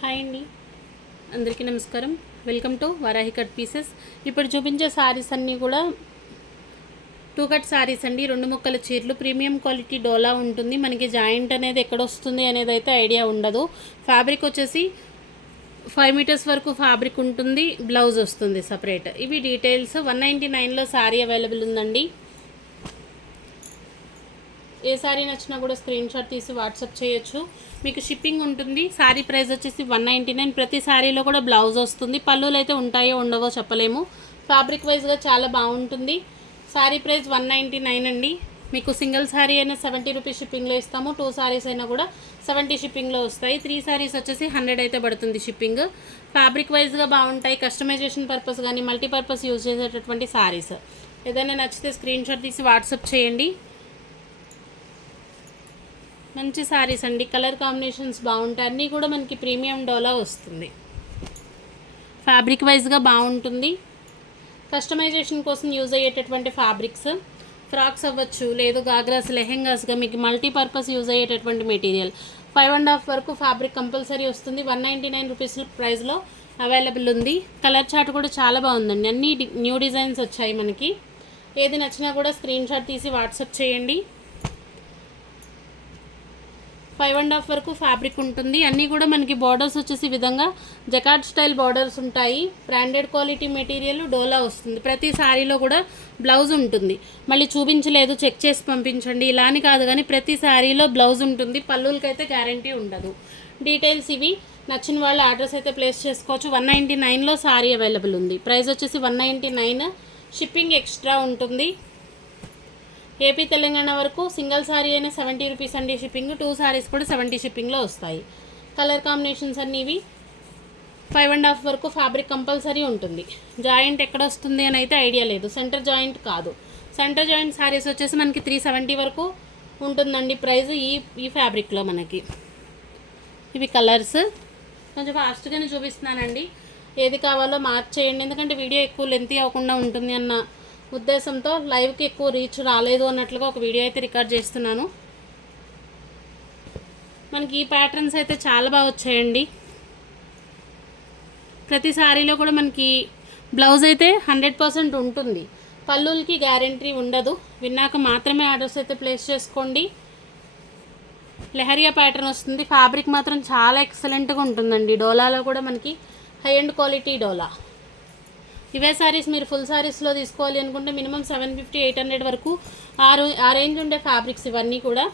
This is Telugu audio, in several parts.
హాయ్ అండి, అందరికీ నమస్కారం. Welcome to Varahi cut pieces. ఇప్పుడు చూపించే శారీస్ అన్నీ కూడా 2 కట్ శారీస్ అండి. 2 ముక్కల చీరలు, ప్రీమియం క్వాలిటీ డోలా ఉంటుంది. మనకి జాయింట్ అనేది ఎక్కడ వస్తుంది అనేది అయితే ఐడియా ఉండదు. ఫ్యాబ్రిక్ వచ్చేసి 5 మీటర్స్ వరకు ఫ్యాబ్రిక్ ఉంటుంది. బ్లౌజ్ వస్తుంది సపరేట్. ఇవి డీటెయిల్స్. 199లో శారీ అవైలబుల్ ఉందండి. ఏ శారీ నచ్చినా కూడా స్క్రీన్ షాట్ తీసి వాట్సాప్ చేయొచ్చు. మీకు షిప్పింగ్ ఉంటుంది. శారీ ప్రైస్ వచ్చేసి 199. ప్రతి శారీలో కూడా బ్లౌజ్ వస్తుంది. పళ్ళులు అయితే ఉంటాయో ఉండవో చెప్పలేము. ఫ్యాబ్రిక్ వైజ్గా చాలా బాగుంటుంది. శారీ ప్రైస్ 199 అండి. మీకు సింగిల్ శారీ అయినా 70 రూపీస్ షిప్పింగ్లో ఇస్తాము. 2 శారీస్ అయినా కూడా 70 షిప్పింగ్లో వస్తాయి. 3 శారీస్ వచ్చేసి 100 అయితే పడుతుంది షిప్పింగ్. ఫ్యాబ్రిక్ వైజ్గా బాగుంటాయి. కస్టమైజేషన్ పర్పస్ కానీ మల్టీపర్పస్ యూజ్ చేసేటటువంటి శారీస్. ఏదైనా నచ్చితే స్క్రీన్ షాట్ తీసి వాట్సాప్ చేయండి. మంచి శారీస్ అండి. కలర్ కాంబినేషన్స్ బాగుంటాయి. అన్నీ కూడా మనకి ప్రీమియం డోలా వస్తుంది. ఫ్యాబ్రిక్ వైజ్గా బాగుంటుంది. కస్టమైజేషన్ కోసం యూజ్ అయ్యేటటువంటి ఫ్యాబ్రిక్స్. ఫ్రాక్స్ అవ్వచ్చు, లేదు గాగ్రాస్, లెహెంగాస్గా మీకు మల్టీపర్పస్ యూజ్ అయ్యేటటువంటి మెటీరియల్. 5.5 వరకు ఫ్యాబ్రిక్ కంపల్సరీ వస్తుంది. 199 రూపీస్ ప్రైస్లో అవైలబుల్ ఉంది. కలర్ చార్ట్ కూడా చాలా బాగుందండి. అన్ని న్యూ డిజైన్స్ వచ్చాయి మనకి. ఏది నచ్చినా కూడా స్క్రీన్ షాట్ తీసి వాట్సాప్ చేయండి. 5.5 వరకు ఫ్యాబ్రిక్ ఉంటుంది. అన్నీ కూడా మనకి బార్డర్స్ వచ్చేసి విధంగా జకార్డ్ స్టైల్ బార్డర్స్ ఉంటాయి. బ్రాండెడ్ క్వాలిటీ మెటీరియల్ డోలా వస్తుంది. ప్రతి శారీలో కూడా బ్లౌజ్ ఉంటుంది. మళ్ళీ చూపించలేదు, చెక్ చేసి పంపించండి ఇలా అని కాదు, కానీ ప్రతి శారీలో బ్లౌజ్ ఉంటుంది. పళ్ళులకైతే గ్యారంటీ ఉండదు. డీటెయిల్స్ ఇవి. నచ్చిన వాళ్ళ అడ్రస్ అయితే ప్లేస్ చేసుకోవచ్చు. 199లో శారీ అవైలబుల్ ఉంది. ప్రైస్ వచ్చేసి 199. షిప్పింగ్ ఎక్స్ట్రా ఉంటుంది. ఏపీ తెలంగాణ వరకు సింగిల్ శారీ అయినా 70 రూపీస్ అండి షిప్పింగ్. 2 శారీస్ కూడా 70 షిప్పింగ్లో వస్తాయి. కలర్ కాంబినేషన్స్ అన్నీ ఇవి. 5.5 వరకు ఫ్యాబ్రిక్ కంపల్సరీ ఉంటుంది. జాయింట్ ఎక్కడ వస్తుంది అని అయితే ఐడియా లేదు. సెంటర్ జాయింట్ కాదు. సెంటర్ జాయింట్ శారీస్ వచ్చేసి మనకి 370 వరకు ఉంటుందండి ప్రైస్ ఈ ఫ్యాబ్రిక్లో మనకి. ఇవి కలర్స్. కొంచెం ఫాస్ట్గానే చూపిస్తున్నానండి. ఏది కావాలో మార్క్ చేయండి. ఎందుకంటే వీడియో ఎక్కువ లెంతీ అవ్వకుండా ఉంటుంది అన్న ఉద్దేశంతో లైవ్కి ఎక్కువ రీచ్ రాలేదు అన్నట్లుగా ఒక వీడియో అయితే రికార్డ్ చేస్తున్నాను. మనకి ఈ ప్యాటర్న్స్ అయితే చాలా బాగా వచ్చాయండి. ప్రతి శారీలో కూడా మనకి బ్లౌజ్ అయితే 100% ఉంటుంది. పళ్ళులకి గ్యారంటీ ఉండదు. విన్నాక మాత్రమే ఆర్డర్స్ అయితే ప్లేస్ చేసుకోండి. లెహరియా ప్యాటర్న్ వస్తుంది. ఫ్యాబ్రిక్ మాత్రం చాలా ఎక్సలెంట్గా ఉంటుందండి. డోలాలో కూడా మనకి హై అండ్ క్వాలిటీ డోలా. ఇవే శారీస్ మీరు ఫుల్ శారీస్లో తీసుకోవాలి అనుకుంటే మినిమం 750-800 వరకు ఆ రేంజ్ ఉండే ఫ్యాబ్రిక్స్ ఇవన్నీ కూడా.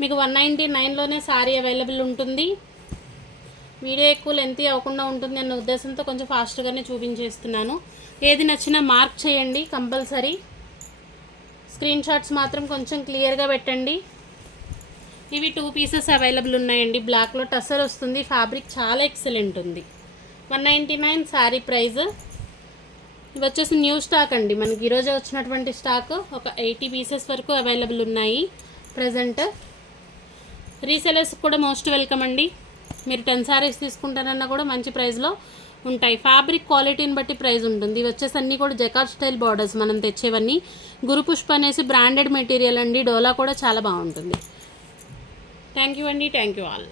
మీకు 199లోనే శారీ అవైలబుల్ ఉంటుంది. వీడియో ఎక్కువ లెంతీ అవ్వకుండా ఉంటుంది అన్న ఉద్దేశంతో కొంచెం ఫాస్ట్గానే చూపించేస్తున్నాను. ఏది నచ్చినా మార్క్ చేయండి కంపల్సరీ. స్క్రీన్ షాట్స్ మాత్రం కొంచెం క్లియర్గా పెట్టండి. ఇవి 2 పీసెస్ అవైలబుల్ ఉన్నాయండి. బ్లాక్లో టసర్ వస్తుంది. ఫ్యాబ్రిక్ చాలా ఎక్సలెంట్ ఉంది. 199 శారీ ప్రైజ్. ఇవి వచ్చేసి న్యూ స్టాక్ అండి. మనకి ఈరోజే వచ్చినటువంటి స్టాక్. ఒక 80 పీసెస్ వరకు అవైలబుల్ ఉన్నాయి ప్రజెంట్. రీసెలర్స్ కూడా మోస్ట్ వెల్కమ్ అండి. మీరు 10 శారీస్ తీసుకుంటారన్నా కూడా మంచి ప్రైస్లో ఉంటాయి. ఫ్యాబ్రిక్ క్వాలిటీని బట్టి ప్రైస్ ఉంటుంది. ఇవి వచ్చేసి అన్నీ కూడా జకార్డ్ స్టైల్ బార్డర్స్ మనం తెచ్చేవన్నీ. గురుపుష్ప అనేసి బ్రాండెడ్ మెటీరియల్ అండి. డోలా కూడా చాలా బాగుంటుంది. థ్యాంక్ యూ అండి. Thank you all.